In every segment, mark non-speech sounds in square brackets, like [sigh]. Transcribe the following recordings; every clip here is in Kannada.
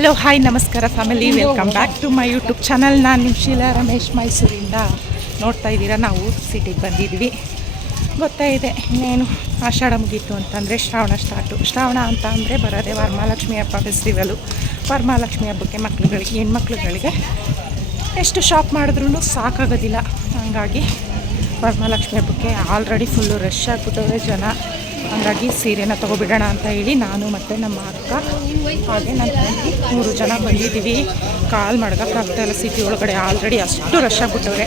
ಹಲೋ ಹಾಯ್ ನಮಸ್ಕಾರ family welcome back to my YouTube channel ನಾನು ನಿಮ್ಮ ಶೀಲಾ ರಮೇಶ್ ಮೈಸೂರಿಂದ ನೋಡ್ತಾ ಇದ್ದೀರಾ? ನಾವು ಸಿಟಿಗೆ ಬಂದಿದ್ವಿ ಗೊತ್ತಾ ಇದೆ ಇನ್ನೇನು ಆಷಾಢ ಮುಗೀತು ಅಂತಂದರೆ ಶ್ರಾವಣ ಸ್ಟಾರ್ಟು ಶ್ರಾವಣ ಅಂತ ಅಂದರೆ ಬರೋದೇ ವರಮಹಾಲಕ್ಷ್ಮಿ ಹಬ್ಬ ಫೆಸ್ಟಿವಲು ವರಮಹಾಲಕ್ಷ್ಮಿ ಹಬ್ಬಕ್ಕೆ ಮಕ್ಳುಗಳಿಗೆ ಹೆಣ್ಮಕ್ಳುಗಳಿಗೆ ಎಷ್ಟು ಶಾಪ್ ಮಾಡಿದ್ರೂ ಸಾಕಾಗೋದಿಲ್ಲ. ಹಂಗಾಗಿ ವರಮಹಾಲಕ್ಷ್ಮಿ ಹಬ್ಬಕ್ಕೆ ಆಲ್ರೆಡಿ ಫುಲ್ಲು ರಶ್ ಆಗ್ಬಿಟ್ಟವ್ರೆ ಜನ. ಹಂಗಾಗಿ ಸೀರೆನ ತೊಗೊಬಿಡೋಣ ಅಂತ ಹೇಳಿ ನಾನು ಮತ್ತು ನಮ್ಮ ಅಕ್ಕ ಹಾಗೆ ತಂಗಿ ಮೂರು ಜನ ಬಂದಿದ್ದೀವಿ. ಕಾಲ್ ಮಡ್ಗೋಕ್ಕಾಗ್ತಾ ಇಲ್ಲ ಸಿಟಿ ಒಳಗಡೆ ಆಲ್ರೆಡಿ ಅಷ್ಟು ರಶ್ ಆಗ್ಬಿಟ್ಟವ್ರೆ.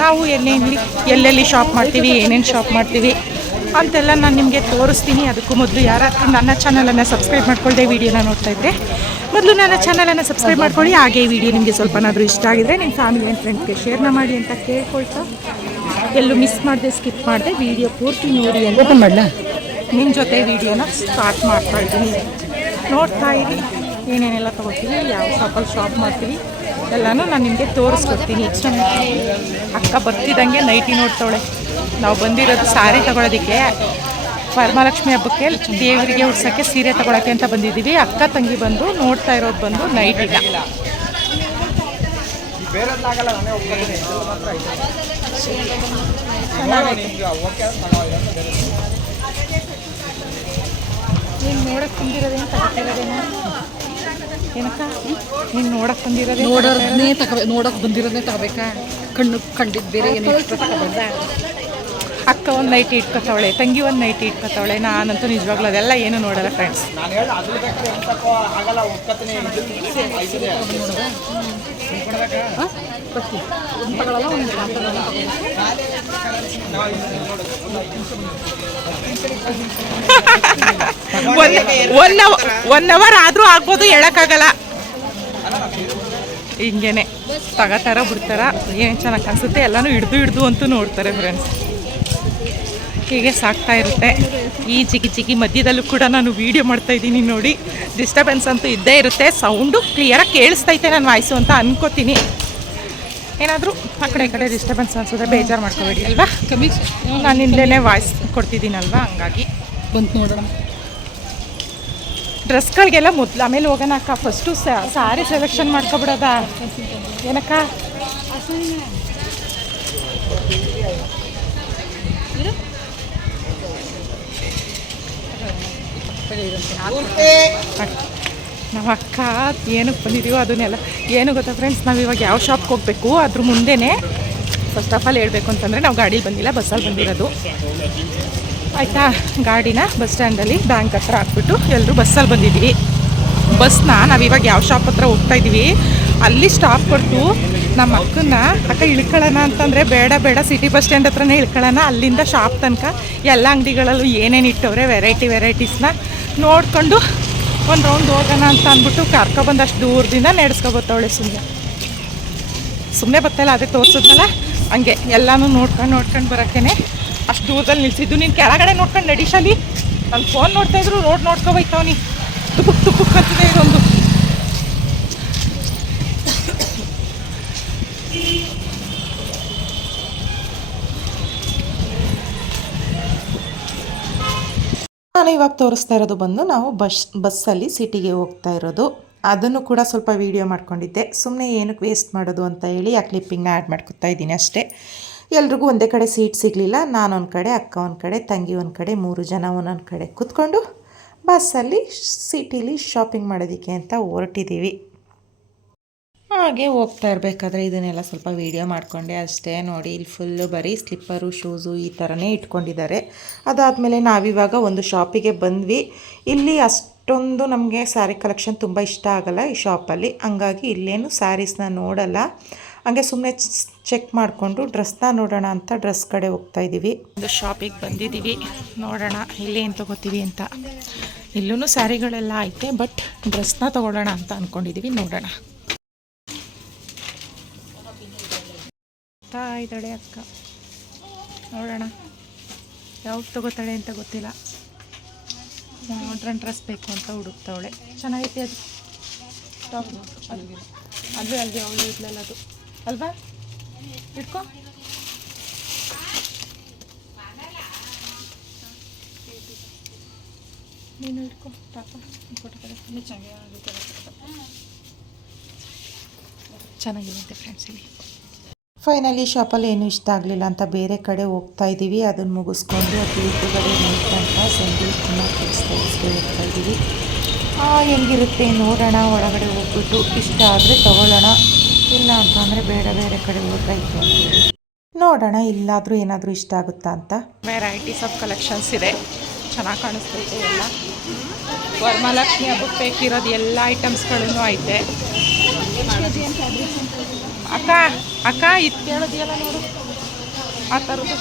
ನಾವು ಎಲ್ಲೆಲ್ಲಿ ಎಲ್ಲೆಲ್ಲಿ ಶಾಪ್ ಮಾಡ್ತೀವಿ, ಏನೇನು ಶಾಪ್ ಮಾಡ್ತೀವಿ ಅಂತೆಲ್ಲ ನಾನು ನಿಮಗೆ ತೋರಿಸ್ತೀನಿ. ಅದಕ್ಕೂ ಮೊದಲು ಯಾರಾದ್ರೂ ನನ್ನ ಚಾನಲನ್ನು ಸಬ್ಸ್ಕ್ರೈಬ್ ಮಾಡ್ಕೊಳ್ಳದೆ ವೀಡಿಯೋನ ನೋಡ್ತಾ ಇದ್ದರೆ ಮೊದಲು ನನ್ನ ಚಾನಲನ್ನು ಸಬ್ಸ್ಕ್ರೈಬ್ ಮಾಡ್ಕೊಳ್ಳಿ. ಹಾಗೆ ಈ ವಿಡಿಯೋ ನಿಮಗೆ ಸ್ವಲ್ಪನಾದರೂ ಇಷ್ಟ ಆಗಿದ್ರೆ ನಿಮ್ಮ ಫ್ಯಾಮಿಲಿ ಆ್ಯಂಡ್ ಫ್ರೆಂಡ್ಸ್ಗೆ ಶೇರ್ನ ಮಾಡಿ ಅಂತ ಕೇಳ್ಕೊಳ್ತಾ ಎಲ್ಲೂ ಮಿಸ್ ಮಾಡದೆ ಸ್ಕಿಪ್ ಮಾಡಿದೆ ವಿಡಿಯೋ ಪೂರ್ತಿ ನೋಡಿ ಅಂತ ಮಾಡಲ್ಲ ಮಾಡಲ? ನಿಮ್ಮ ಜೊತೆ ವಿಡಿಯೋನ ಸ್ಟಾರ್ಟ್ ಮಾಡ್ತಾ ಇದ್ದೀನಿ. ನೋಡ್ತಾ ಇರಿ, ಏನೇನೆಲ್ಲ ತೊಗೋತೀವಿ ಯಾವ ಶಾಪಲ್ಲಿ ಶಾಪ್ ಮಾಡ್ತೀವಿ ಎಲ್ಲನೂ ನಾನು ನಿಮಗೆ ತೋರಿಸ್ಕೊಡ್ತೀನಿ. ಅಕ್ಕ ಬರ್ತಿದ್ದಂಗೆ ನೈಟಿ ನೋಡ್ತಾಳೆ ನಾವು ಬಂದಿರೋದು ಸ್ಯಾರಿ ತಗೊಳ್ಳೋದಕ್ಕೆ ವರಮಹಾಲಕ್ಷ್ಮಿ ಹಬ್ಬಕ್ಕೆ ದೇವರಿಗೆ ಉಡ್ಸೋಕ್ಕೆ ಸೀರೆ ತಗೊಳಕ್ಕೆ ಅಂತ ಬಂದಿದ್ದೀವಿ. ಅಕ್ಕ ತಂಗಿ ಬಂದು ನೋಡ್ತಾ ಇರೋದು ಬಂದು ನೈಟಿಗ ನೀನು ನೋಡಕ್ಕೆ ಬಂದಿರೋದೇನು ತಗೋತಿರೋದೇನೋ? ಏನಕ್ಕ? ನೀನು ನೋಡಕ್ಕೆ ಬಂದಿರೋದೇ ನೋಡೋದನ್ನೇ ತಗೋ ನೋಡೋಕೆ ಬಂದಿರೋದನ್ನೇ ತಗೋಬೇಕಾ? ಕಣ್ಣು ಕಂಡಿದ್ದು ಬೇರೆ ಏನು ತಗೊಬಾರ್ದ ಅಕ್ಕ ಒಂದು ನೈಟ್ ಇಟ್ಕೊತಾವಳೆ ತಂಗಿ ಒಂದು ನೈಟ್ ಇಟ್ಕೊತಾವಳೆ ನಾನಂತೂ ನಿಜವಾಗ್ಲೂ ಅದೆಲ್ಲ ಏನು ನೋಡಲ್ಲ ಫ್ರೆಂಡ್ಸ್ ಒನ್ ಒನ್ ಅವರ್ ಆದರೂ ಆಗ್ಬೋದು, ಹೇಳೋಕ್ಕಾಗಲ್ಲ. ಹಿಂಗೇನೆ. ತಗೋತಾರ, ಬಿಡ್ತಾರ. ಏನು ಚೆನ್ನಾಗಿ ಕಾಣಿಸುತ್ತೆ? ಎಲ್ಲಾನು ಹಿಡ್ದು ಹಿಡ್ದು ಅಂತೂ ನೋಡ್ತಾರೆ ಫ್ರೆಂಡ್ಸ್ ಹೀಗೆ ಸಾಕ್ತಾ ಇರುತ್ತೆ. ಈ ಜಿಗಿ ಜಿಗಿ ಮಧ್ಯದಲ್ಲೂ ಕೂಡ ನಾನು ವೀಡಿಯೋ ಮಾಡ್ತಾ ಇದ್ದೀನಿ ನೋಡಿ. ಡಿಸ್ಟರ್ಬೆನ್ಸ್ ಅಂತೂ ಇದ್ದೇ ಇರುತ್ತೆ. ಸೌಂಡು ಕ್ಲಿಯರಾಗಿ ಕೇಳಿಸ್ತೈತೆ ನಾನು ವಾಯ್ಸು ಅಂತ ಅನ್ಕೋತೀನಿ. ಏನಾದರೂ ಆ ಕಡೆ ಈ ಕಡೆ ಡಿಸ್ಟರ್ಬೆನ್ಸ್ ಅನ್ಸಿದ್ರೆ ಬೇಜಾರು ಮಾಡ್ಕೋಬೇಡಿ ಅಲ್ವಾ? ಕಮ್ಮಿ ನಾನು ಹಿಂದೆನೇ ವಾಯ್ಸ್ ಕೊಡ್ತಿದ್ದೀನಲ್ವಾ? ಹಂಗಾಗಿ. ಬಂತು ನೋಡೋಣ. ಡ್ರೆಸ್ಗಳಿಗೆಲ್ಲ ಮೊದಲು ಆಮೇಲೆ ಹೋಗೋಣ ಅಕ್ಕ. ಫಸ್ಟು ಸಾರಿ ಸೆಲೆಕ್ಷನ್ ಮಾಡ್ಕೊಬಿಡೋದ. ಏನಕ್ಕ? ನಾವು ಅಕ್ಕ ಏನಕ್ಕೆ ಬಂದಿದ್ದೀವೋ ಅದನ್ನೆಲ್ಲ. ಏನು ಗೊತ್ತಾ ಫ್ರೆಂಡ್ಸ್ ನಾವು ಇವಾಗ ಯಾವ ಶಾಪ್ಗೆ ಹೋಗಬೇಕು ಅದ್ರ ಮುಂದೆನೇ ಫಸ್ಟ್ ಆಫ್ ಆಲ್ ಹೇಳ್ಬೇಕು ಅಂತಂದರೆ ನಾವು ಗಾಡೀಲಿ ಬಂದಿಲ್ಲ ಬಸ್ಸಲ್ಲಿ ಬಂದಿರೋದು. ಆಯಿತಾ? ಗಾಡಿನ ಬಸ್ ಸ್ಟ್ಯಾಂಡಲ್ಲಿ ಬ್ಯಾಂಕ್ ಹತ್ರ ಹಾಕ್ಬಿಟ್ಟು ಎಲ್ಲರೂ ಬಸ್ಸಲ್ಲಿ ಬಂದಿದ್ದೀವಿ ಬಸ್ನ ನಾವಿವಾಗ ಯಾವ ಶಾಪ್ ಹತ್ರ ಹೋಗ್ತಾ ಇದ್ದೀವಿ ಅಲ್ಲಿ ಸ್ಟಾಪ್ ಕೊಟ್ಟು ನಮ್ಮ ಅಕ್ಕನ್ನ ಅಕ್ಕ ಇಳ್ಕೊಳ್ಳೋಣ ಅಂತಂದರೆ ಬೇಡ ಬೇಡ ಸಿಟಿ ಬಸ್ ಸ್ಟ್ಯಾಂಡ್ ಹತ್ರನೇ ಇಳ್ಕೊಳ್ಳೋಣ ಅಲ್ಲಿಂದ ಶಾಪ್ ತನಕ ಎಲ್ಲ ಅಂಗಡಿಗಳಲ್ಲೂ ಏನೇನು ಇಟ್ಟವ್ರೆ ವೆರೈಟಿ ವೆರೈಟೀಸ್ನ ನೋಡ್ಕೊಂಡು ಒಂದು ರೌಂಡ್ ಹೋಗೋಣ ಅಂತ ಅಂದ್ಬಿಟ್ಟು ಕರ್ಕೊಬಂದಷ್ಟು ದೂರದಿಂದ ನಡೆಸ್ಕೊಬತ್ತವಳೆ ಸುಮ್ಮನೆ ಸುಮ್ಮನೆ ಬತ್ತಲ್ಲ ಅದೇ ತೋರಿಸಿದ್ನಲ್ಲ? ಹಂಗೆ ಎಲ್ಲನೂ ನೋಡ್ಕೊಂಡು ನೋಡ್ಕೊಂಡು ಬರೋಕ್ಕೇನೆ. ಅಷ್ಟು ದೂರದಲ್ಲಿ ನಿಲ್ಸಿದ್ದು. ನೀನು ಕೆಳಗಡೆ ನೋಡ್ಕೊಂಡು ನಡೀಶಾಲಿ ನಾನು ಫೋನ್ ನೋಡ್ತಾ ಇದ್ರು ರೋಡ್ ನೋಡ್ಕೊಬೈತವನಿ ತುಪುಕ್ ತುಪುಕ್ ಅಂತಿದೆ ಇದೊಂದು. ನಾನು ಇವಾಗ ತೋರಿಸ್ತಾ ಇರೋದು ಬಂದು ನಾವು ಬಸ್, ಬಸ್ಸಲ್ಲಿ ಸಿಟಿಗೆ ಹೋಗ್ತಾ ಇರೋದು. ಅದನ್ನು ಕೂಡ ಸ್ವಲ್ಪ ವೀಡಿಯೋ ಮಾಡ್ಕೊಂಡಿದ್ದೆ. ಸುಮ್ಮನೆ ಏನಕ್ಕೆ ವೇಸ್ಟ್ ಮಾಡೋದು ಅಂತ ಹೇಳಿ ಆ ಕ್ಲಿಪ್ಪಿಂಗ್ನ ಆ್ಯಡ್ ಮಾಡ್ಕೊತಾ ಇದ್ದೀನಿ ಅಷ್ಟೇ. ಎಲ್ರಿಗೂ ಒಂದೇ ಕಡೆ ಸೀಟ್ ಸಿಗಲಿಲ್ಲ. ನಾನು ಒಂದು ಕಡೆ, ಅಕ್ಕ ಒಂದು ಕಡೆ, ತಂಗಿ ಒಂದು ಕಡೆ, ಮೂರು ಜನ ಒಂದೊಂದು ಕಡೆ ಕೂತ್ಕೊಂಡು ಬಸ್ಸಲ್ಲಿ, ಸಿಟಿಲಿ ಶಾಪಿಂಗ್ ಮಾಡೋದಕ್ಕೆ ಅಂತ ಹೊರಟಿದ್ದೀವಿ. ಹಾಗೆ ಹೋಗ್ತಾ ಇರಬೇಕಾದ್ರೆ ಇದನ್ನೆಲ್ಲ ಸ್ವಲ್ಪ ವೀಡಿಯೋ ಮಾಡಿಕೊಂಡೆ ಅಷ್ಟೇ. ನೋಡಿ, ಇಲ್ಲಿ ಫುಲ್ಲು ಬರೀ ಸ್ಲಿಪ್ಪರು ಶೂಸು ಈ ಥರನೇ ಇಟ್ಕೊಂಡಿದ್ದಾರೆ. ಅದಾದಮೇಲೆ ನಾವಿವಾಗ ಒಂದು ಶಾಪಿಗೆ ಬಂದ್ವಿ. ಇಲ್ಲಿ ಅಷ್ಟೊಂದು ನಮಗೆ ಸ್ಯಾರಿ ಕಲೆಕ್ಷನ್ ತುಂಬ ಇಷ್ಟ ಆಗಲ್ಲ ಈ ಶಾಪಲ್ಲಿ ಹಂಗಾಗಿ ಇಲ್ಲೇನು ಸ್ಯಾರೀಸ್ನ ನೋಡಲ್ಲ. ಹಂಗೆ ಸುಮ್ಮನೆ ಚೆಕ್ ಮಾಡಿಕೊಂಡು ಡ್ರೆಸ್ನ ನೋಡೋಣ ಅಂತ ಡ್ರೆಸ್ ಕಡೆ ಹೋಗ್ತಾ ಇದ್ದೀವಿ ಒಂದು ಶಾಪಿಗೆ ಬಂದಿದ್ದೀವಿ ನೋಡೋಣ, ಇಲ್ಲಿ ಏನು ತಗೋತೀವಿ ಅಂತ. ಇಲ್ಲೂ ಸ್ಯಾರಿಗಳೆಲ್ಲ ಐತೆ ಬಟ್ ಡ್ರೆಸ್ನ ತಗೊಳ್ಳೋಣ ಅಂತ ಅಂದ್ಕೊಂಡಿದ್ದೀವಿ ನೋಡೋಣ. ತಾ ಇದ್ದಾಳೆ ಅಕ್ಕ. ನೋಡೋಣ. ಯಾವಾಗ ತಗೋತಾಳೆ ಅಂತ ಗೊತ್ತಿಲ್ಲ. ಮಾಡ್ರನ್ ಡ್ರೆಸ್ ಬೇಕು ಅಂತ ಹುಡುಕ್ತಾವಳೆ. ಚೆನ್ನಾಗೈತೆ ಅದು. ಟಾಪ್ ಅಲ್ಲಿ ಅಲ್ಲಿ ಅಲ್ಲಿ ಅವಳು ಇರಲಿಲ್ಲ ಅದು. ಅಲ್ವಾ? ಇಟ್ಕೋ. ನೀನು ಇಟ್ಕೋ. ಪಾಪ ಫೋಟೋ ಚೆನ್ನಾಗಿರುತ್ತೆ ಫ್ರೆಂಡ್ಸ್ ಇಲ್ಲಿ ಫೈನಲಿ ಶಾಪಲ್ಲಿ ಏನು ಇಷ್ಟ ಆಗಲಿಲ್ಲ ಅಂತ ಬೇರೆ ಕಡೆ ಹೋಗ್ತಾ ಇದ್ದೀವಿ. ಅದನ್ನು ಮುಗಿಸ್ಕೊಂಡು ಅದು ಎದುರುಗಡೆ ಕಡೆ ಸಂಗೀತ ಕುಮಾರ್ ಟೆಕ್ಸ್ಟೈಲ್ಸ್ಗೆ ಹೋಗ್ತಾ ಇದ್ದೀವಿ. ಹೆಂಗಿರುತ್ತೆ ನೋಡೋಣ, ಒಳಗಡೆ ಹೋಗ್ಬಿಟ್ಟು ಇಷ್ಟ ಆದರೆ ತಗೊಳ್ಳೋಣ. ಇಲ್ಲ ಅಂತಂದರೆ ಬೇಡ, ಬೇರೆ ಕಡೆ ಹೋಗ್ತಾ ಇತ್ತು ನೋಡೋಣ, ಇಲ್ಲಾದರೂ ಏನಾದರೂ ಇಷ್ಟ ಆಗುತ್ತಾ ಅಂತ. ವೆರೈಟೀಸ್ ಆಫ್ ಕಲೆಕ್ಷನ್ಸ್ ಇದೆ. ಚೆನ್ನಾಗಿ ಕಾಣಿಸ್ತೈತೆ ಎಲ್ಲ. ವರಮಹಾಲಕ್ಷ್ಮಿ ಹಬ್ಬಕ್ಕೆ ಬೇಕಿರೋದು ಎಲ್ಲ ಐಟಮ್ಸ್ಗಳೂ ಐತೆ. ಅಕ್ಕ ಅಕ್ಕ, ಇದು ಕೇಳಿದೆಯಲ್ಲ ನೋಡು. ಆ ಥರದ್ದು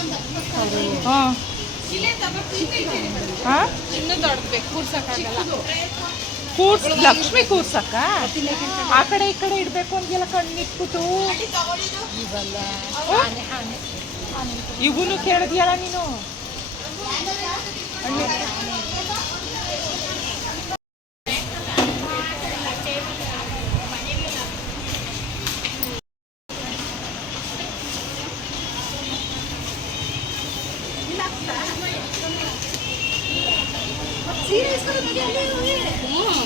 ಹಾಂ. ಹಾಂ? ಇನ್ನೂ ಲಕ್ಷ್ಮಿ ಕೂರ್ಸಕ್ಕ ಆ ಕಡೆ ಈ ಕಡೆ ಇಡಬೇಕು ಅಂತೆಲ್ಲ ಕಣ್ಣಿಟ್ಬಿಟ್ಟು. ಇವನು ಕೇಳಿದ್ಯಲ್ಲ ನೀನು?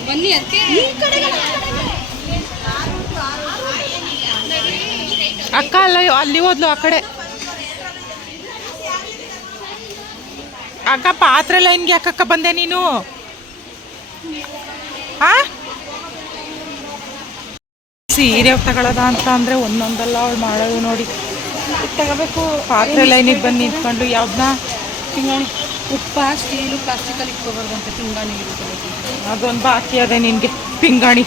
ಬನ್ನಿ ಅದಕ್ಕೆ ಅಕ್ಕ ಅಲ್ಲ, ಅಲ್ಲಿ ಹೋದ್ಲು ಆ ಕಡೆ. ಅಕ್ಕ, ಪಾತ್ರೆ ಲೈನ್ಗೆ ಯಾಕಕ್ಕ ಬಂದೆ ನೀನು? ಆ? ಸೀರೆ ತಗೊಳ್ಳೋದ ಅಂತ ಅಂದ್ರೆ ಒಂದೊಂದಲ್ಲ ಅವಳು ಮಾಡೋದು ನೋಡಿ. ತಗೋಬೇಕು. ಪಾತ್ರೆ ಲೈನಿಗೆ ಬಂದು ನಿಂತ್ಕೊಂಡು ಯಾವ್ದನ್ನ ತಿಂಗಾಣಿ. ಉಪ್ಪ ಸ್ಟೀಲು ಪ್ಲಾಸ್ಟಿಕಲ್ಲಿ ಇಟ್ಕೋಬಾರ್ದಂತೆ ತಿಂಗಾಣಿ ಇರುತ್ತೆ ಅದೊಂದು ಬಾಕಿ ಅದೇ ನಿನಗೆ ಪಿಂಗಾಣಿ.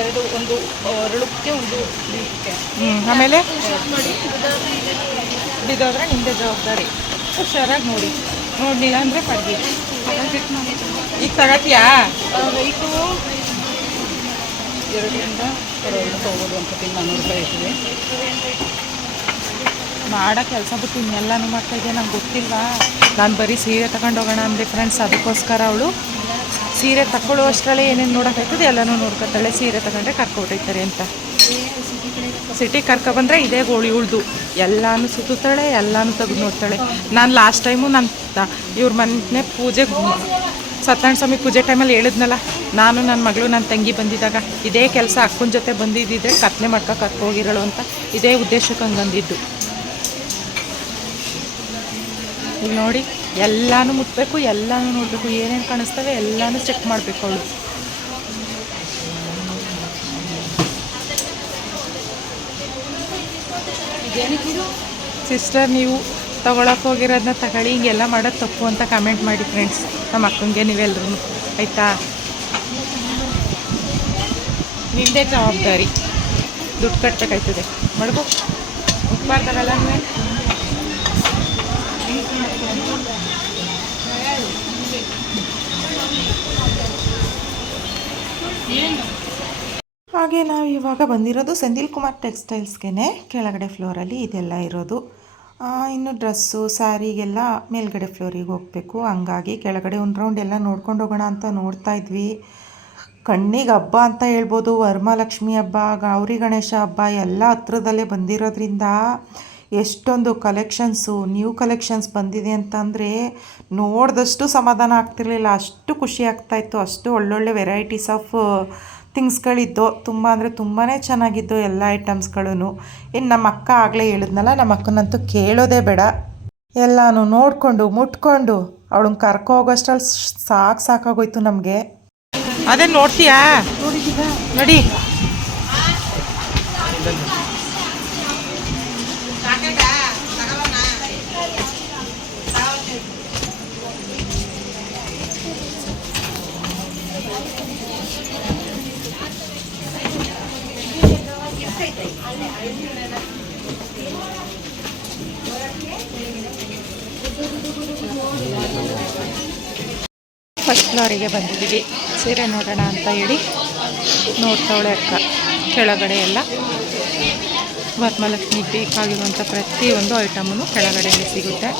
ಎರಡು ಒಂದು ಎರಡಕ್ಕೆ ಒಂದು ಹ್ಞೂ ಆಮೇಲೆ? ಬಿದ್ದೋದ್ರೆ ನಿಂದೆ ಜವಾಬ್ದಾರಿ. ಹುಷಾರಾಗಿ ನೋಡಿ. ನೋಡಿಲ್ಲ ಅಂದರೆ ಪಡ್ಗಿ ಈಗ ತಗತ್ಯಾ? ರೈಟು ಎರಡರಿಂದ ಎರಡು ತೊಗೋಬೋದು ಅಂತ ನಾನ್ನೂರು ರೂಪಾಯಿ ಇಟ್ಟಿದೆ ಮಾಡೋ ಕೆಲಸ ಬಿಟ್ಟು ಇನ್ನೆಲ್ಲನೂ ಮಾಡ್ತಾ ಇದೆಯಾ? ನಂಗೆ ಗೊತ್ತಿಲ್ಲ ನಾನು ಬರೀ ಸೀರೆ ಹೋಗೋಣ ಅಂದೆ ಫ್ರೆಂಡ್ಸ್ ಅದಕ್ಕೋಸ್ಕರ ಅವಳು ಸೀರೆ ತಗೊಳ್ಳೋ ಅಷ್ಟರಲ್ಲೇ ಏನೇನು ನೋಡೋಕ್ಕಾಯ್ತದೆ ಎಲ್ಲನೂ ನೋಡ್ಕೊತಾಳೆ, ಸೀರೆ ತಗೊಂಡ್ರೆ ಕರ್ಕೊಬಿಟ್ಟೈತಾರೆ ಅಂತ. ಸಿಟಿ ಕರ್ಕೊಬಂದ್ರೆ ಇದೇ ಗೋಳಿ ಉಳ್ದು. ಎಲ್ಲಾನು ಸುತ್ತಾಳೆ ಎಲ್ಲಾನು ತೆಗೆದು ನೋಡ್ತಾಳೆ. ನಾನು ಲಾಸ್ಟ್ ಟೈಮು ನನ್ನ ಇವ್ರ ಮನೆ ಪೂಜೆ ಸತ್ಯನಾರಾಯಣ ಸ್ವಾಮಿ ಪೂಜೆ ಟೈಮಲ್ಲಿ ಹೇಳಿದ್ನಲ್ಲ, ನಾನು ನನ್ನ ಮಗಳು ನನ್ನ ತಂಗಿ ಬಂದಿದ್ದಾಗ ಇದೇ ಕೆಲಸ ಅಕ್ಕನ ಜೊತೆ ಬಂದಿದ್ದಿದ್ರೆ ಕತ್ಲೆ ಮಾಡ್ಕೊ ಕರ್ಕೋಗಿರೋಳು ಅಂತ ಇದೇ ಉದ್ದೇಶಕ್ಕೆ ಹಂಗೆ ಬಂದಿದ್ದು ನೋಡಿ, ಎಲ್ಲಾನು ಮುಟ್ಬೇಕು, ಎಲ್ಲಾನು ನೋಡಬೇಕು, ಏನೇನು ಕಾಣಿಸ್ತವೆ ಎಲ್ಲಾನು ಚೆಕ್ ಮಾಡಬೇಕು ಅವಳು. ಸಿಸ್ಟರ್ ನೀವು ತಗೊಳಕ್ಕೆ ಹೋಗಿರೋದನ್ನ ತಗೊಳ್ಳಿ, ಹಿಂಗೆಲ್ಲ ಮಾಡೋದು ತಪ್ಪು ಅಂತ ಕಮೆಂಟ್ ಮಾಡಿ ಫ್ರೆಂಡ್ಸ್ ನಮ್ಮ ಅಕ್ಕಂಗೆ ನೀವೆಲ್ಲರೂ ಆಯಿತಾ? ನಿಂದೇ ಜವಾಬ್ದಾರಿ. ದುಡ್ಡು ಕಟ್ಟಬೇಕಾಯ್ತದೆ ಮಡ್ಗು. ಅಂದರೆ ಹಾಗೆ ನಾವು ಇವಾಗ ಬಂದಿರೋದು ಸೆಂದಿಲ್ ಕುಮಾರ್ ಟೆಕ್ಸ್ಟೈಲ್ಸ್ಗೆ ಕೆಳಗಡೆ ಫ್ಲೋರಲ್ಲಿ ಇದೆಲ್ಲ ಇರೋದು. ಇನ್ನು ಡ್ರೆಸ್ಸು ಸ್ಯಾರಿಗೆಲ್ಲ ಮೇಲ್ಗಡೆ ಫ್ಲೋರಿಗೆ ಹೋಗಬೇಕು. ಹಂಗಾಗಿ ಕೆಳಗಡೆ ಒಂದು ರೌಂಡ್ ಎಲ್ಲ ನೋಡ್ಕೊಂಡು ಹೋಗೋಣ ಅಂತ ನೋಡ್ತಾ ಇದ್ವಿ. ಕಣ್ಣಿಗೆ ಹಬ್ಬ ಅಂತ ಹೇಳ್ಬೋದು ವರಮಹಾಲಕ್ಷ್ಮಿ ಹಬ್ಬ, ಗೌರಿ ಗಣೇಶ ಹಬ್ಬ, ಎಲ್ಲ ಹತ್ರದಲ್ಲೇ ಬಂದಿರೋದ್ರಿಂದ ಎಷ್ಟೊಂದು ಕಲೆಕ್ಷನ್ಸು ನ್ಯೂ ಕಲೆಕ್ಷನ್ಸ್ ಬಂದಿದೆ ಅಂತಂದರೆ ನೋಡಿದಷ್ಟು ಸಮಾಧಾನ ಆಗ್ತಿರ್ಲಿಲ್ಲ. ಅಷ್ಟು ಖುಷಿ ಆಗ್ತಾಯಿತ್ತು ಅಷ್ಟು ಒಳ್ಳೊಳ್ಳೆ ವೆರೈಟೀಸ್ ಆಫ್ ಥಿಂಗ್ಸ್ಗಳಿದ್ದು ತುಂಬ ಅಂದರೆ ತುಂಬಾ ಚೆನ್ನಾಗಿತ್ತು ಎಲ್ಲ ಐಟಮ್ಸ್ಗಳೂ ಇನ್ನು ನಮ್ಮ ಅಕ್ಕ ಆಗಲೇ ಹೇಳಿದ್ನಲ್ಲ, ನಮ್ಮ ಅಕ್ಕನಂತೂ ಕೇಳೋದೇ ಬೇಡ. ಎಲ್ಲನೂ ನೋಡಿಕೊಂಡು, ಮುಟ್ಕೊಂಡು, ಅವಳನ್ನ ಕರ್ಕೊ ಹೋಗೋಷ್ಟ್ರಲ್ಲಿ ಸಾಕು ಸಾಕಾಗೋಯ್ತು ನಮಗೆ. ಅದೇ ನೋಡ್ತೀಯಾ? ನೋಡಿ. ಫಸ್ಟ್ ಫ್ಲೋರಿಗೆ ಬಂದಿದ್ದೀವಿ. ಸೀರೆ ನೋಡೋಣ ಅಂತ ಹೇಳಿ ನೋಡ್ತಾವಳೆ ಅಕ್ಕ, ಕೆಳಗಡೆ ಎಲ್ಲ. ವರಮಹಾಲಕ್ಷ್ಮಿಗೆ ಬೇಕಾಗಿರುವಂಥ ಪ್ರತಿಯೊಂದು ಐಟಮೂ ಕೆಳಗಡೆಯಲ್ಲಿ ಸಿಗುತ್ತೆ.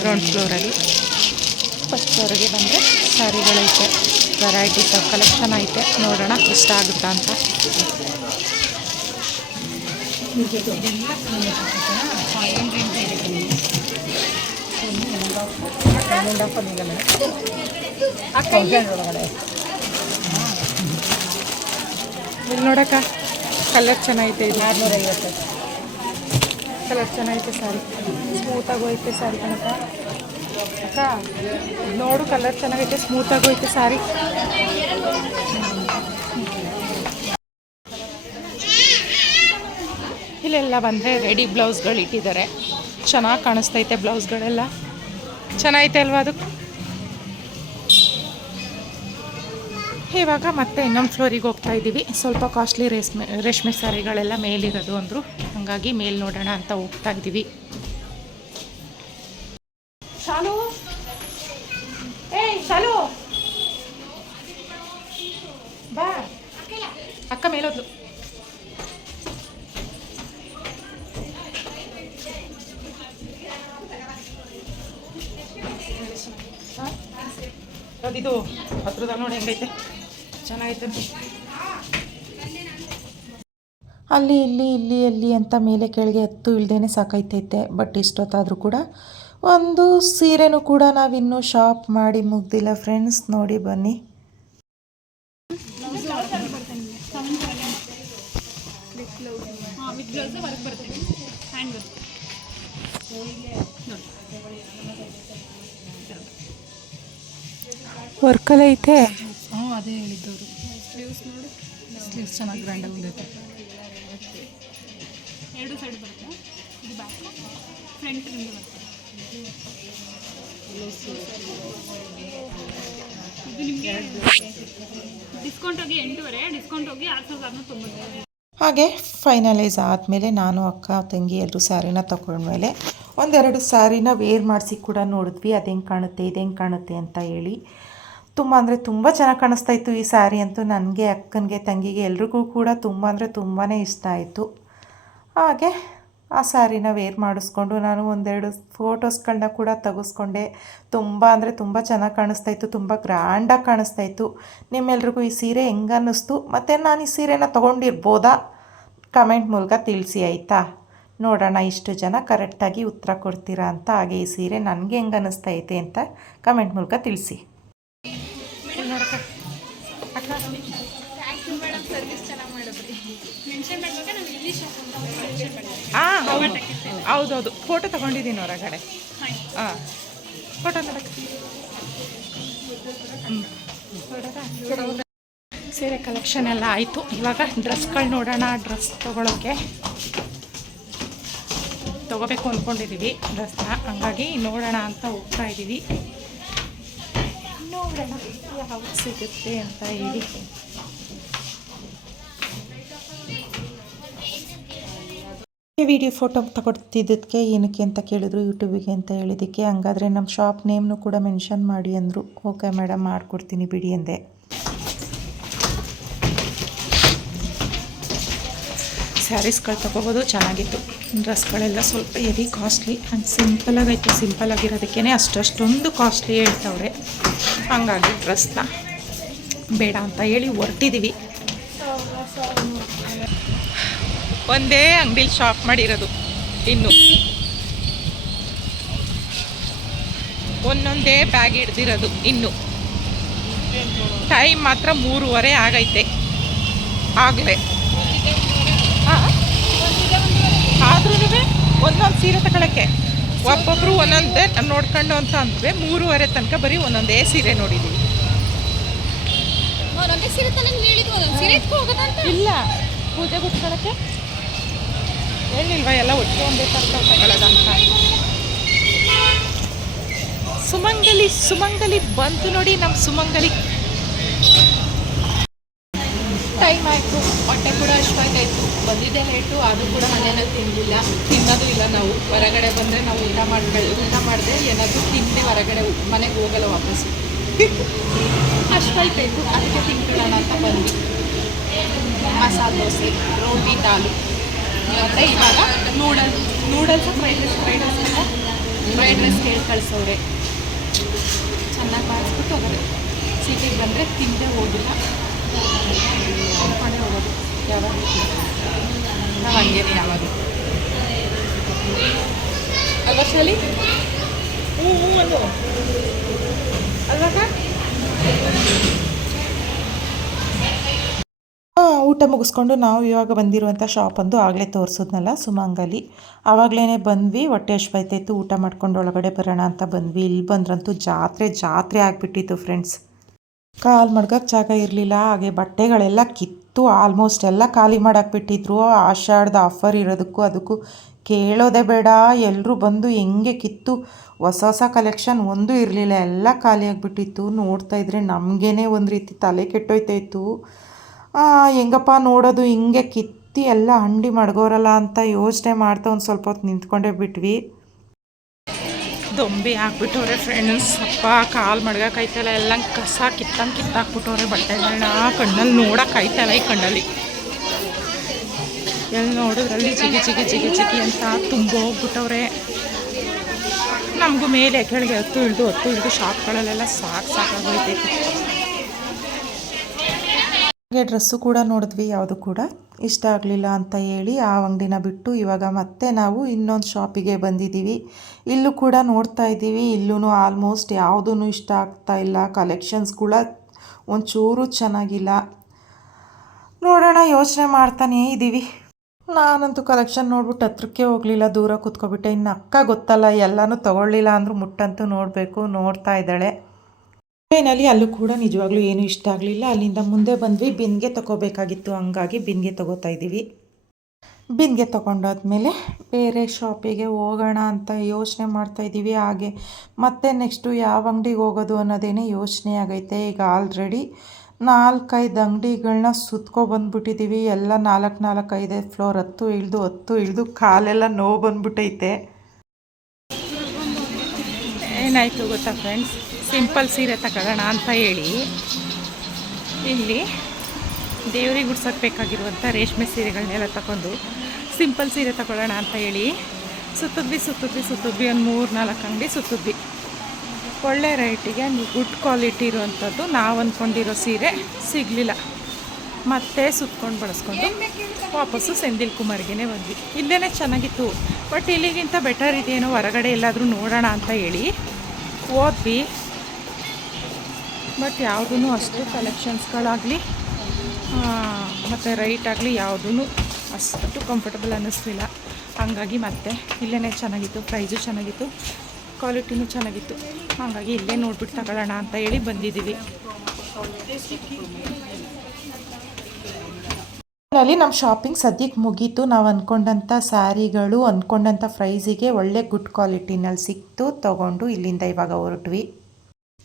ಗ್ರೌಂಡ್ ಫ್ಲೋರಲ್ಲಿ ಫಸ್ಟ್ ಫ್ಲೋರಿಗೆ ಬಂದರೆ ಸ್ಯಾರಿಗಳೈತೆ ವೆರೈಟೀಸ್ ಆಫ್ ಕಲೆಕ್ಷನ್ ಐತೆ. ನೋಡೋಣ ಇಷ್ಟ ಆಗುತ್ತಾ ಅಂತ. ಇಲ್ಲಿ ನೋಡಕ್ಕ ಕಲರ್ ಚೆನ್ನಾಗೈತೆ ಇದು. ಆರುನೂರೈವತ್ತು ಕಲರ್ ಚೆನ್ನಾಗೈತೆ ಸಾರಿ ಸ್ಮೂತಾಗಿ ಹೋಯ್ತೆ ಸಾರಿ ಕಣಕ ಅಕ್ಕ, ನೋಡು ಕಲರ್ ಚೆನ್ನಾಗೈತೆ ಸ್ಮೂತಾಗಿ ಹೋಯ್ತೆ ಸಾರಿ ಇಲ್ಲೆಲ್ಲ ಬಂದರೆ ರೆಡಿ ಬ್ಲೌಸ್ಗಳು ಇಟ್ಟಿದ್ದಾರೆ. ಚೆನ್ನಾಗಿ ಕಾಣಿಸ್ತೈತೆ ಬ್ಲೌಸ್ಗಳೆಲ್ಲ ಚೆನ್ನಾಗೈತೆ ಅಲ್ವಾ ಅದು? ಇವಾಗ ಮತ್ತೆ ಇನ್ನೊಂದು ಫ್ಲೋರಿಗೆ ಹೋಗ್ತಾ ಇದ್ದೀವಿ. ಸ್ವಲ್ಪ ಕಾಸ್ಟ್ಲಿ ರೇಷ್ಮೆ ರೇಷ್ಮೆ ಸ್ಯಾರಿಗಳೆಲ್ಲ ಮೇಲಿರೋದು ಅಂದರು. ಹಾಗಾಗಿ ಮೇಲ್ ನೋಡೋಣ ಅಂತ ಹೋಗ್ತಾ ಇದ್ದೀವಿ. ಶಾಲು? ಏಯ್, ಶಾಲು! ಬಾ. ಅಕ್ಕ ಮೇಲೋದ್ಲು ಅದಿದು ಹತ್ರದ ನೋಡಿ ಹೆಂಗೈತೆ. ಚೆನ್ನಾಗೈತೆ. ಅಲ್ಲಿ ಇಲ್ಲಿ ಇಲ್ಲಿ ಅಲ್ಲಿ ಅಂತ ಮೇಲೆ ಕೆಳಗೆ ಎತ್ತು ಇಳ್ದೇನೆ ಸಾಕಾಯ್ತೈತೆ ಬಟ್ ಇಷ್ಟೊತ್ತಾದರೂ ಕೂಡ ಒಂದು ಸೀರೆನೂ ಕೂಡ ನಾವಿನ್ನೂ ಶಾಪ್ ಮಾಡಿ ಮುಗ್ದಿಲ್ಲ ಫ್ರೆಂಡ್ಸ್ ನೋಡಿ ಬನ್ನಿ. ವರ್ಕಲ್ ಐತೆ. ಹ್ಞೂ ಅದೇ ಹೇಳಿದ್ದವರು. ಸ್ಲೀವ್ಸ್ ಚೆನ್ನಾಗಿ ಗ್ರ್ಯಾಂಡಾಗಿ ಬಂದೈತೆ ಎರಡು ಸೈಡ್ ಬರುತ್ತೆ. ಇದು ಬ್ಯಾಕ್ ಫ್ರಂಟ್ನಿಂದ ಬರುತ್ತೆ. ಇದು ನಿಮಗೆ ಡಿಸ್ಕೌಂಟ್ ಹೋಗಿ ಎಂಟೂವರೆ ಡಿಸ್ಕೌಂಟ್ ಹೋಗಿ ಆರು ಸಾವಿರದ ಆರುನೂರ ತೊಂಬತ್ತೈದು. ಹಾಗೆ ಫೈನಲೈಸ್ ಆದಮೇಲೆ ನಾನು ಅಕ್ಕ ತಂಗಿ ಎಲ್ಲರೂ ಸ್ಯಾರಿನ ತಗೊಂಡ್ಮೇಲೆ ಒಂದೆರಡು ಸ್ಯಾರಿನ ವೇರ್ ಮಾಡಿಸಿ ಕೂಡ ನೋಡಿದ್ವಿ. ಅದು ಹೆಂಗೆ ಕಾಣುತ್ತೆ ಇದು ಹೆಂಗೆ ಕಾಣುತ್ತೆ ಅಂತ ಹೇಳಿ. ತುಂಬ ಅಂದರೆ ತುಂಬ ಚೆನ್ನಾಗಿ ಕಾಣಿಸ್ತಾ ಇತ್ತು ಈ ಸ್ಯಾರಿ ಅಂತೂ ನನಗೆ, ಅಕ್ಕನಿಗೆ, ತಂಗಿಗೆ ಎಲ್ರಿಗೂ ಕೂಡ ತುಂಬ ಅಂದರೆ ತುಂಬಾ ಇಷ್ಟ ಆಯಿತು. ಹಾಗೆ ಆ ಸ್ಯಾರಿನ ವೇರ್ ಮಾಡಿಸ್ಕೊಂಡು ನಾನು ಒಂದೆರಡು ಫೋಟೋಸ್ಗಳನ್ನ ಕೂಡ ತೆಗೆಸ್ಕೊಂಡೆ. ತುಂಬ ಅಂದರೆ ತುಂಬ ಚೆನ್ನಾಗಿ ಕಾಣಿಸ್ತಾ ಇತ್ತು, ತುಂಬ ಗ್ರ್ಯಾಂಡಾಗಿ ಕಾಣಿಸ್ತಾ ಇತ್ತು. ನಿಮ್ಮೆಲ್ರಿಗೂ ಈ ಸೀರೆ ಹೆಂಗೆ ಅನ್ನಿಸ್ತು? ಮತ್ತು ನಾನು ಈ ಸೀರೆನ ತೊಗೊಂಡಿರ್ಬೋದಾ? ಕಮೆಂಟ್ ಮೂಲಕ ತಿಳಿಸಿ ಆಯಿತಾ? ನೋಡೋಣ, ಇಷ್ಟು ಜನ ಕರೆಕ್ಟಾಗಿ ಉತ್ತರ ಕೊಡ್ತೀರಾ ಅಂತ ಹಾಗೆ ಈ ಸೀರೆ ನನಗೆ ಹೆಂಗೆ ಅನ್ನಿಸ್ತೈತೆ ಅಂತ ಕಮೆಂಟ್ ಮೂಲಕ ತಿಳಿಸಿ. ಹಾಂ ಹೌದು. ಹೌದೌದು. ಫೋಟೋ ತಗೊಂಡಿದ್ದೀನಿ ಹೊರಗಡೆ. ಹಾಂ ಫೋಟೋ ಸೀರೆ ಕಲೆಕ್ಷನ್ ಎಲ್ಲ ಆಯಿತು. ಇವಾಗ ಡ್ರೆಸ್ಗಳು ನೋಡೋಣ ಡ್ರೆಸ್ ತೊಗೊಳಕ್ಕೆ ತೊಗೋಬೇಕು ಅಂದ್ಕೊಂಡಿದ್ದೀವಿ ಡ್ರೆಸ್ನ ಹಂಗಾಗಿ ನೋಡೋಣ ಅಂತ ಹೋಗ್ತಾ ಇದ್ದೀವಿ ಯಾವ್ದು ಸಿಗುತ್ತೆ ಅಂತ ಹೇಳಿ. ವಿಡಿಯೋ ಫೋಟೋ ತಗೊಡ್ತಿದ್ದಕ್ಕೆ ಏನಕ್ಕೆ ಅಂತ ಕೇಳಿದ್ರು ಯೂಟ್ಯೂಬಿಗೆ ಅಂತ ಹೇಳಿದ್ದಕ್ಕೆ. ಹಂಗಾದ್ರೆ ನಮ್ಮ ಶಾಪ್ ನೇಮ್ನು ಕೂಡ ಮೆನ್ಷನ್ ಮಾಡಿ ಅಂದರು. ಓಕೆ ಮೇಡಮ್ ಮಾಡಿಕೊಡ್ತೀನಿ ಬಿಡಿ ಅಂದೆ. ಸ್ಯಾರೀಸ್ಗಳು ತಗೋಬೋದು, ಚೆನ್ನಾಗಿತ್ತು. ಡ್ರೆಸ್ಗಳೆಲ್ಲ ಸ್ವಲ್ಪ ಹೆವಿ ಕಾಸ್ಟ್ಲಿ ಆ್ಯಂಡ್ ಸಿಂಪಲಾಗೈತೆ ಸಿಂಪಲ್ ಆಗಿರೋದಕ್ಕೇ ಅಷ್ಟಷ್ಟೊಂದು ಕಾಸ್ಟ್ಲಿ ಹೇಳ್ತವ್ರೆ. ಹಂಗಾಗಿ ಡ್ರೆಸ್ನ ಬೇಡ ಅಂತ ಹೇಳಿ ಹೊರಟಿದ್ದೀವಿ ಒಂದೇ ಅಂಗಡಿಲಿ ಶಾಪ್ ಮಾಡಿರೋದು, ಇನ್ನು. ಒಂದೊಂದೇ ಬ್ಯಾಗ್ ಹಿಡ್ದಿರೋದು, ಇನ್ನು. ಟೈಮ್ ಮಾತ್ರ ಮೂರುವರೆ ಆಗೈತೆ. ಆಗಲೇ. ಆದ್ರೂ ಒಂದೊಂದು ಸೀರೆ ತಗೊಳಕ್ಕೆ. ಒಬ್ಬೊಬ್ರು ಒಂದೊಂದೇ ನೋಡ್ಕೊಂಡು ಅಂತ ಅಂದ್ರೆ ಮೂರುವರೆ ತನಕ ಬರೀ ಒಂದೊಂದೇ ಸೀರೆ ನೋಡಿದ್ದೀವಿ ಇಲ್ಲ. ಪೂಜೆ ಕೂತ್ಕೊಳ್ಳೋಕ್ಕೆ ಹೇಳಿಲ್ವಾ ಎಲ್ಲ ಒಟ್ಟಿಗೆ ಒಂದೇ ಥರ ತಗೊಳ್ಳೋದಂತ ಸುಮಂಗಲಿ ಸುಮಂಗಲಿ ಬಂತು ನೋಡಿ ನಮ್ಮ ಸುಮಂಗಲಿ ಟೈಮ್ ಆಯಿತು. ಹೊಟ್ಟೆ ಕೂಡ ಅಷ್ಟಾಯ್ತಾಯಿತ್ತು ಬಂದಿದ್ದೆ ಲೇಟು ಅದು ಕೂಡ ಮನೇಲಿ ತಿನ್ನಲಿಲ್ಲ ತಿನ್ನೋದು ಇಲ್ಲ ನಾವು. ಹೊರಗಡೆ ಬಂದರೆ ನಾವು ಊಟ ಮಾಡ್ಕೊಳ್ಳಿ ಊಟ ಮಾಡಿದೆ ಏನಾದರೂ ತಿಂದು ಹೊರಗಡೆ ಮನೆಗೆ ಹೋಗಲ್ಲ ವಾಪಸ್ಸು [laughs] ಅಷ್ಟಾಯ್ತಾಯಿತ್ತು ಅದಕ್ಕೆ ತಿನ್ಕೊಳ್ಳೋಣ ಅಂತ ಬಂದು ಮಸಾಲೆ ದೋಸೆ, ರೋಟಿ, ದಾಲು. ಮತ್ತು ಇವಾಗ noodle, noodles fried rice fried rice ಅಂತ ಫ್ರೈಡ್ ರೈಸ್ ಕೇಳಿ ಕಳಿಸೋರೆ. ಚೆನ್ನಾಗಿ ಮಾಡಿಸ್ಬಿಟ್ಟು ಹೋಗೋದು. ಸಿಟಿಗೆ ಬಂದರೆ ತಿಂದೇ ಹೋಗಿಲ್ಲ. ಊಟ ಮುಗಿಸ್ಕೊಂಡು ನಾವು ಇವಾಗ ಬಂದಿರುವಂಥ ಶಾಪ್ ಒಂದು ಆಗಲೇ ತೋರಿಸಿದ್ನಲ್ಲ ಸುಮಂಗಲಿ. ಆವಾಗಲೇ ಬಂದ್ವಿ, ಹೊಟ್ಟೆ ಹಶ್ವಾಯ್ತಾಯಿತ್ತು ಊಟ ಮಾಡ್ಕೊಂಡು ಒಳಗಡೆ ಬರೋಣ ಅಂತ ಬಂದ್ವಿ. ಇಲ್ಲಿ ಬಂದ್ರಂತೂ ಜಾತ್ರೆ ಜಾತ್ರೆ ಆಗಿಬಿಟ್ಟಿತ್ತು ಫ್ರೆಂಡ್ಸ್ ಕಾಲು ಮಡ್ಗಕ್ಕೆ ಜಾಗ ಇರಲಿಲ್ಲ. ಹಾಗೆ ಬಟ್ಟೆಗಳೆಲ್ಲ ಕಿತ್ತು ಆಲ್ಮೋಸ್ಟ್ ಎಲ್ಲ ಖಾಲಿ ಮಾಡಾಕ್ಬಿಟ್ಟಿದ್ರು ಆಷಾಢದ ಆಫರ್ ಇರೋದಕ್ಕೂ ಅದಕ್ಕೂ ಕೇಳೋದೇ ಬೇಡ. ಎಲ್ಲರೂ ಬಂದು ಹೆಂಗೆ ಕಿತ್ತು? ಹೊಸ ಹೊಸ ಕಲೆಕ್ಷನ್ ಒಂದೂ ಇರಲಿಲ್ಲ. ಎಲ್ಲ ಖಾಲಿ ಆಗಿಬಿಟ್ಟಿತ್ತು. ನೋಡ್ತಾ ಇದ್ರೆ ನಮಗೇನೆ ಒಂದು ರೀತಿ ತಲೆ ಕೆಟ್ಟೋಯ್ತಾಯಿತ್ತು ಹೆಂಗಪ್ಪ ನೋಡೋದು? ಹಿಂಗೆ ಕಿತ್ತಿ ಎಲ್ಲ ಅಂಡಿ ಮಡ್ಗೋರಲ್ಲ ಅಂತ ಯೋಚನೆ ಮಾಡ್ತಾ ಒಂದು ಸ್ವಲ್ಪ ಹೊತ್ತು ನಿಂತ್ಕೊಂಡೇ ಬಿಟ್ವಿ. ದೊಂಬಿ ಹಾಕ್ಬಿಟ್ಟವ್ರೆ ಫ್ರೆಂಡ್ಸ್ ಅಪ್ಪ, ಕಾಲು ಮಡ್ಗಕ್ಕಾಯ್ತಲ್ಲ ಎಲ್ಲ ಕಸ ಕಿತ್ತಂಗೆ ಕಿತ್ತಾಕ್ಬಿಟ್ಟವ್ರೆ ಬಟ್ಟೆಗಳನ್ನ ಕಣ್ಣಲ್ಲಿ ನೋಡೋಕ್ಕಾಯ್ತಲ್ಲ ಈ ಕಣ್ಣಲ್ಲಿ. ಎಲ್ಲಿ ನೋಡಿದ್ರಲ್ಲಿ ಜಿಗಿ ಜಿಗಿ ಜಿಗಿ ಜಿಗಿ ಅಂತ ತುಂಬೋಗ್ಬಿಟ್ಟವ್ರೆ. ನಮಗೂ ಮೇಲೆ ಕೆಳಗೆ ಹತ್ತು ಇಳಿದು ಹತ್ತು ಇಳಿದು ಶಾಪ್ಗಳಲ್ಲೆಲ್ಲ ಸಾಕು ಸಾಕಾಗೋಯ್ತೈತೆ. ಹಾಗೆ ಡ್ರೆಸ್ಸು ಕೂಡ ನೋಡಿದ್ವಿ, ಯಾವುದು ಕೂಡ. ಇಷ್ಟ ಆಗಲಿಲ್ಲ ಅಂತ ಹೇಳಿ ಆ ಅಂಗಡಿನ ಬಿಟ್ಟು ಇವಾಗ ಮತ್ತೆ ನಾವು ಇನ್ನೊಂದು ಶಾಪಿಗೆ ಬಂದಿದ್ದೀವಿ. ಇಲ್ಲೂ ಕೂಡ ನೋಡ್ತಾ ಇದ್ದೀವಿ. ಇಲ್ಲೂ ಆಲ್ಮೋಸ್ಟ್ ಯಾವುದೂ ಇಷ್ಟ ಆಗ್ತಾ ಇಲ್ಲ. ಕಲೆಕ್ಷನ್ಸ್ ಕೂಡ ಒಂಚೂರು ಚೆನ್ನಾಗಿಲ್ಲ. ನೋಡೋಣ, ಯೋಚನೆ ಮಾಡ್ತಾನೇ ಇದ್ದೀವಿ. ನಾನಂತೂ ಕಲೆಕ್ಷನ್ ನೋಡ್ಬಿಟ್ಟು ಹತ್ರಕ್ಕೆ ಹೋಗಲಿಲ್ಲ, ದೂರ ಕೂತ್ಕೊಬಿಟ್ಟೆ. ಇನ್ನು ಅಕ್ಕ ಗೊತ್ತಲ್ಲ, ಎಲ್ಲನೂ ತೊಗೊಳ್ಳಿಲ್ಲ ಅಂದರೂ ಮುಟ್ಟಂತೂ ನೋಡಬೇಕು, ನೋಡ್ತಾ ಇದ್ದಾಳೆ. ಟ್ರೈನಲ್ಲಿ ಅಲ್ಲೂ ಕೂಡ ನಿಜವಾಗ್ಲೂ ಏನೂ ಇಷ್ಟ ಆಗಲಿಲ್ಲ. ಅಲ್ಲಿಂದ ಮುಂದೆ ಬಂದ್ವಿ. ಬಿನ್ಗೆ ತಗೋಬೇಕಾಗಿತ್ತು. ಹಂಗಾಗಿ ಬಿನ್ಗೆ ತಗೋತಾ ಇದ್ದೀವಿ. ಬಿನ್ಗೆ ತೊಗೊಂಡಾದ್ಮೇಲೆ ಬೇರೆ ಶಾಪಿಗೆ ಹೋಗೋಣ ಅಂತ ಯೋಚನೆ ಮಾಡ್ತಾ ಇದ್ದೀವಿ. ಹಾಗೆ ಮತ್ತೆ ನೆಕ್ಸ್ಟು ಯಾವ ಅಂಗಡಿಗೆ ಹೋಗೋದು ಅನ್ನೋದೇನೆ ಯೋಚನೆ ಆಗೈತೆ. ಈಗ ಆಲ್ರೆಡಿ ನಾಲ್ಕೈದು ಅಂಗಡಿಗಳನ್ನ ಸುತ್ಕೊ ಬಂದ್ಬಿಟ್ಟಿದ್ದೀವಿ ಎಲ್ಲ ನಾಲ್ಕು ನಾಲ್ಕೈದು ಫ್ಲೋರ್ ಹತ್ತು ಇಳಿದು ಹತ್ತು ಇಳಿದು ಕಾಲೆಲ್ಲ ನೋವು ಬಂದ್ಬಿಟ್ಟೈತೆ ಏನಾಯಿತು ಗೊತ್ತಾ ಫ್ರೆಂಡ್ಸ್ ಸಿಂಪಲ್ ಸೀರೆ ತಗೊಳ್ಳೋಣ ಅಂತ ಹೇಳಿ ಇಲ್ಲಿ ದೇವರಿಗೆ ಬೇಕಾಗಿರುವಂಥ ರೇಷ್ಮೆ ಸೀರೆಗಳನ್ನೆಲ್ಲ ತಗೊಂಡು ಸಿಂಪಲ್ ಸೀರೆ ತಗೊಳ್ಳೋಣ ಅಂತ ಹೇಳಿ. ಸುತ್ತದ್ವಿ ಸುತ್ತದ್ವಿ ಸುತ್ತದ್ವಿ ಒಂದು ಮೂರು ನಾಲ್ಕು ಅಂಗಡಿ ಸುತ್ತದ್ವಿ. ಒಳ್ಳೆ ರೇಟಿಗೆ ಗುಡ್ ಕ್ವಾಲಿಟಿ ಇರುವಂಥದ್ದು ನಾವು ಅಂದ್ಕೊಂಡಿರೋ ಸೀರೆ ಸಿಗಲಿಲ್ಲ. ಮತ್ತೆ ಸುತ್ಕೊಂಡು ಬಳಸ್ಕೊಂಡು ವಾಪಸ್ಸು ಸೆಂದಿಲ್ ಕುಮಾರ್ಗೆ ಬಂದ್ವಿ. ಇಲ್ಲೇ ಚೆನ್ನಾಗಿತ್ತು. ಬಟ್ ಇಲ್ಲಿಗಿಂತ ಬೆಟರ್ ಇದೆಯೇನೋ ಹೊರಗಡೆ ಎಲ್ಲಾದರೂ ನೋಡೋಣ ಅಂತ ಹೇಳಿ ಹೋದ್ವಿ. ಬಟ್ ಯಾವುದೂ ಅಷ್ಟು ಕಲೆಕ್ಷನ್ಸ್ಗಳಾಗಲಿ ಮತ್ತು ರೈಟ್ ಆಗಲಿ ಯಾವುದೂ ಅಷ್ಟು ಕಂಫರ್ಟಬಲ್ ಅನ್ನಿಸ್ಲಿಲ್ಲ. ಹಾಗಾಗಿ ಮತ್ತೆ ಇಲ್ಲೇ ಚೆನ್ನಾಗಿತ್ತು ಪ್ರೈಸು ಚೆನ್ನಾಗಿತ್ತು ಕ್ವಾಲಿಟಿನೂ ಚೆನ್ನಾಗಿತ್ತು. ಹಾಗಾಗಿ ಇಲ್ಲೇ ನೋಡ್ಬಿಟ್ಟು ತಗೊಳ್ಳೋಣ ಅಂತ ಹೇಳಿ ಬಂದಿದ್ದೀವಿ. ಅಲ್ಲಿ ನಮ್ಮ ಶಾಪಿಂಗ್ ಸದ್ಯಕ್ಕೆ ಮುಗೀತು. ನಾವು ಅಂದ್ಕೊಂಡಂಥ ಸ್ಯಾರಿಗಳು ಅಂದ್ಕೊಂಡಂಥ ಪ್ರೈಸಿಗೆ ಒಳ್ಳೆ ಗುಡ್ ಕ್ವಾಲಿಟಿನಲ್ಲಿ ಸಿಕ್ತು. ತೊಗೊಂಡು ಇಲ್ಲಿಂದ ಇವಾಗ ಹೊರಟ್ವಿ.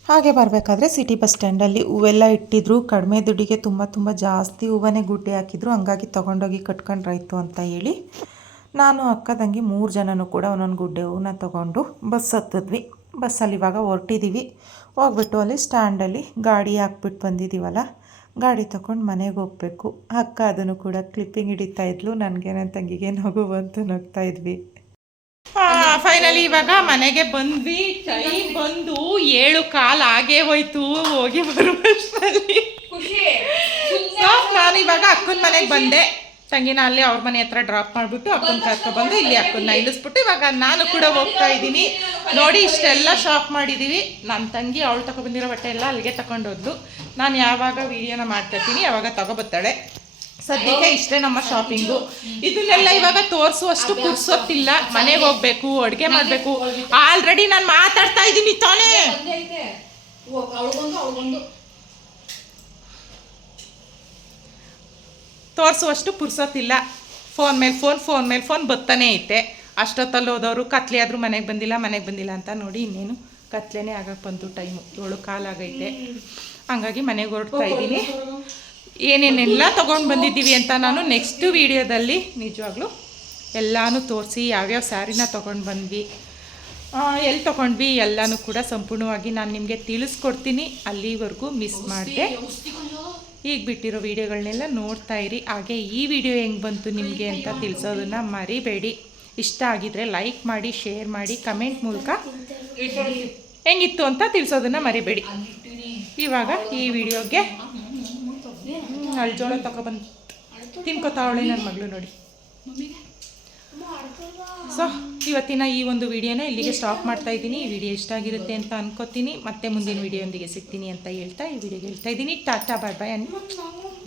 ಹಾಗೆ ಬರಬೇಕಾದ್ರೆ ಸಿಟಿ ಬಸ್ ಸ್ಟ್ಯಾಂಡಲ್ಲಿ ಹೂವೆಲ್ಲ ಇಟ್ಟಿದ್ರು. ಕಡಿಮೆ ದುಡ್ಡಿಗೆ ತುಂಬ ತುಂಬ ಜಾಸ್ತಿ ಹೂವನೇ ಗುಡ್ಡೆ ಹಾಕಿದ್ರು. ಹಂಗಾಗಿ ತೊಗೊಂಡೋಗಿ ಕಟ್ಕೊಂಡ್ರಾಯ್ತು ಅಂತ ಹೇಳಿ ನಾನು ಅಕ್ಕ ಮೂರು ಜನನೂ ಕೂಡ ಒಂದೊಂದು ಗುಡ್ಡೆ ಹೂವನ್ನ ತೊಗೊಂಡು ಬಸ್ ಹತ್ತಿದ್ವಿ. ಬಸ್ಸಲ್ಲಿ ಇವಾಗ ಹೊರಟಿದ್ದೀವಿ ಹೋಗ್ಬಿಟ್ಟು ಅಲ್ಲಿ ಸ್ಟ್ಯಾಂಡಲ್ಲಿ ಗಾಡಿ ಹಾಕ್ಬಿಟ್ಟು ಬಂದಿದ್ದೀವಲ್ಲ ಗಾಡಿ ತೊಗೊಂಡು ಮನೆಗೆ ಹೋಗಬೇಕು. ಅಕ್ಕ ಅದನ್ನು ಕೂಡ ಕ್ಲಿಪ್ಪಿಂಗ್ ಹಿಡಿತಾ ಇದ್ಲು. ನನಗೆ ನನ್ನ ತಂಗಿಗೆ ನಗು ಬಂತು ನಗ್ತಾ ಇದ್ವಿ. ಫೈನಲಿ ಇವಾಗ ಮನೆಗೆ ಬಂದ್ವಿ. ಚಳಿ ಬಂದು ಏಳು ಕಾಲ್ ಆಗೇ ಹೋಯ್ತು ಹೋಗಿ ಬರುವಷ್ಟರಲ್ಲಿ ನಾನು ಇವಾಗ ಅಕ್ಕನ ಮನೆಗೆ ಬಂದೆ. ತಂಗಿನ ಅಲ್ಲಿ ಅವ್ರ ಮನೆ ಹತ್ರ ಡ್ರಾಪ್ ಮಾಡಿಬಿಟ್ಟು ಅಕ್ಕನ ಕರ್ಕೊಬಂದು ಇಲ್ಲಿ ಅಕ್ಕನ ಇಳಿಸ್ಬಿಟ್ಟು ಇವಾಗ ನಾನು ಕೂಡ ಹೋಗ್ತಾ ಇದ್ದೀನಿ. ನೋಡಿ ಇಷ್ಟೆಲ್ಲ ಶಾಪ್ ಮಾಡಿದ್ದೀವಿ ನನ್ನ ತಂಗಿ ಅವಳು ತಗೊಬಂದಿರೋ ಬಟ್ಟೆ ಎಲ್ಲ ಅಲ್ಲಿಗೆ ತಗೊಂಡೋದ್ಲು ನಾನು ಯಾವಾಗ ವಿಡಿಯೋನ ಮಾಡ್ತಾ ಇರ್ತೀನಿ ಯಾವಾಗ ತಗೊಬತ್ತಾಳೆ ಸದ್ಯಕ್ಕೆ ಇಷ್ಟೇ ನಮ್ಮ ಶಾಪಿಂಗು ಇದನ್ನೆಲ್ಲ ಇವಾಗ ತೋರಿಸುವಷ್ಟು ಕುರ್ಸೋತಿಲ್ಲ ಮನೆಗೆ ಹೋಗ್ಬೇಕು ಅಡುಗೆ ಮಾಡಬೇಕು. ಆಲ್ರೆಡಿ ನಾನು ಮಾತಾಡ್ತಾ ಇದ್ದೀನಿ ತಾನೇ. ತೋರಿಸುವಷ್ಟು ಪುರ್ಸೋತಿಲ್ಲ ಫೋನ್ ಮೇಲೆ ಫೋನ್ ಫೋನ್ ಮೇಲೆ ಫೋನ್ ಬರ್ತಾನೆ ಐತೆ. ಅಷ್ಟೊತ್ತಲ್ಲಿ ಹೋದವರು ಕತ್ಲೆ ಆದರೂ ಮನೆಗೆ ಬಂದಿಲ್ಲ ಮನೆಗೆ ಬಂದಿಲ್ಲ ಅಂತ ನೋಡಿ ಇನ್ನೇನು ಕತ್ಲೆನೇ ಆಗಕ್ಕೆ ಬಂತು ಟೈಮು ಏಳು ಕಾಲಾಗೈತೆ. ಹಂಗಾಗಿ ಮನೆಗೆ ಹೊರಡ್ತಾ ಇದ್ದೀನಿ. ಏನೇನೆಲ್ಲ ತೊಗೊಂಡು ಬಂದಿದ್ದೀವಿ ಅಂತ ನಾನು ನೆಕ್ಸ್ಟ್ ವೀಡಿಯೋದಲ್ಲಿ ನಿಜವಾಗ್ಲೂ ಎಲ್ಲನೂ ತೋರಿಸಿ ಯಾವ್ಯಾವ ಸ್ಯಾರಿನ ತೊಗೊಂಡು ಬಂದ್ವಿ ಎಲ್ಲಿ ತೊಗೊಂಡ್ವಿ ಎಲ್ಲನೂ ಕೂಡ ಸಂಪೂರ್ಣವಾಗಿ ನಾನು ನಿಮಗೆ ತಿಳಿಸ್ಕೊಡ್ತೀನಿ ಅಲ್ಲಿವರೆಗೂ ಮಿಸ್ ಮಾಡಿದೆ. ಈಗ ಬಿಟ್ಟಿರೋ ವಿಡಿಯೋಗಳನ್ನೆಲ್ಲ ನೋಡ್ತಾ ಇರಿ ಹಾಗೆ ಈ ವಿಡಿಯೋ ಹೆಂಗೆ ಬಂತು ನಿಮಗೆ ಅಂತ ತಿಳಿಸೋದನ್ನು ಮರಿಬೇಡಿ. ಇಷ್ಟ ಆಗಿದ್ರೆ ಲೈಕ್ ಮಾಡಿ ಶೇರ್ ಮಾಡಿ ಕಮೆಂಟ್ ಮೂಲಕ ಹೆಂಗಿತ್ತು ಅಂತ ತಿಳಿಸೋದನ್ನು ಮರಿಬೇಡಿ. ಇವಾಗ ಈ ವಿಡಿಯೋಗೆ ಅಲ್ಲಿ ಜೋಳ ತಗೊಬಂದು ತಿನ್ಕೋತಾವಳೆ ನನ್ನ ಮಗಳು ನೋಡಿ. ಸೊ ಇವತ್ತಿನ ಈ ಒಂದು ವಿಡಿಯೋನ ಇಲ್ಲಿಗೆ ಸ್ಟಾಪ್ ಮಾಡ್ತಾ ಇದ್ದೀನಿ. ಈ ವಿಡಿಯೋ ಇಷ್ಟ ಆಗಿರುತ್ತೆ ಅಂತ ಅನ್ಕೋತೀನಿ. ಮತ್ತೆ ಮುಂದಿನ ವಿಡಿಯೋಂದಿಗೆ ಸಿಗ್ತೀನಿ ಅಂತ ಹೇಳ್ತಾ ಈ ವಿಡಿಯೋಗೆ ಹೇಳ್ತಾ ಇದ್ದೀನಿ. ಟಾಟಾ ಬಾಯ್ ಬಾಯ್ ಅನ್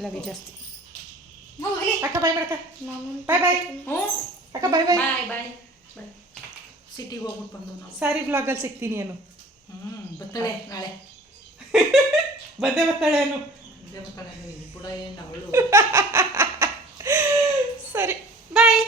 ಲವ್ ಯು ಜಾಸ್ತಿ. ಅಕ್ಕ ಬಾಯ್ ಮಾಡಕ್ಕ ಬಾಯ್ ಬಾಯ್. ಹ್ಞೂ. ಅಕ್ಕ ಬಾಯ್ ಬಾಯ್. ಬಾಯ್ ಸಿಟಿಗೆ ಹೋಗ್ಬಿಟ್ಟು ಬಂದು ನಾವು. ಸಾರಿ ಬ್ಲಾಗಲ್ಲಿ ಸಿಗ್ತೀನಿ ಅನು. ಹ್ಞೂ ಬರ್ತಾಳೆ ನಾಳೆ. [laughs] ಬಂದೇ ಬರ್ತಾಳೆ ಅನು. [laughs] ಸರಿ ಬಾಯ್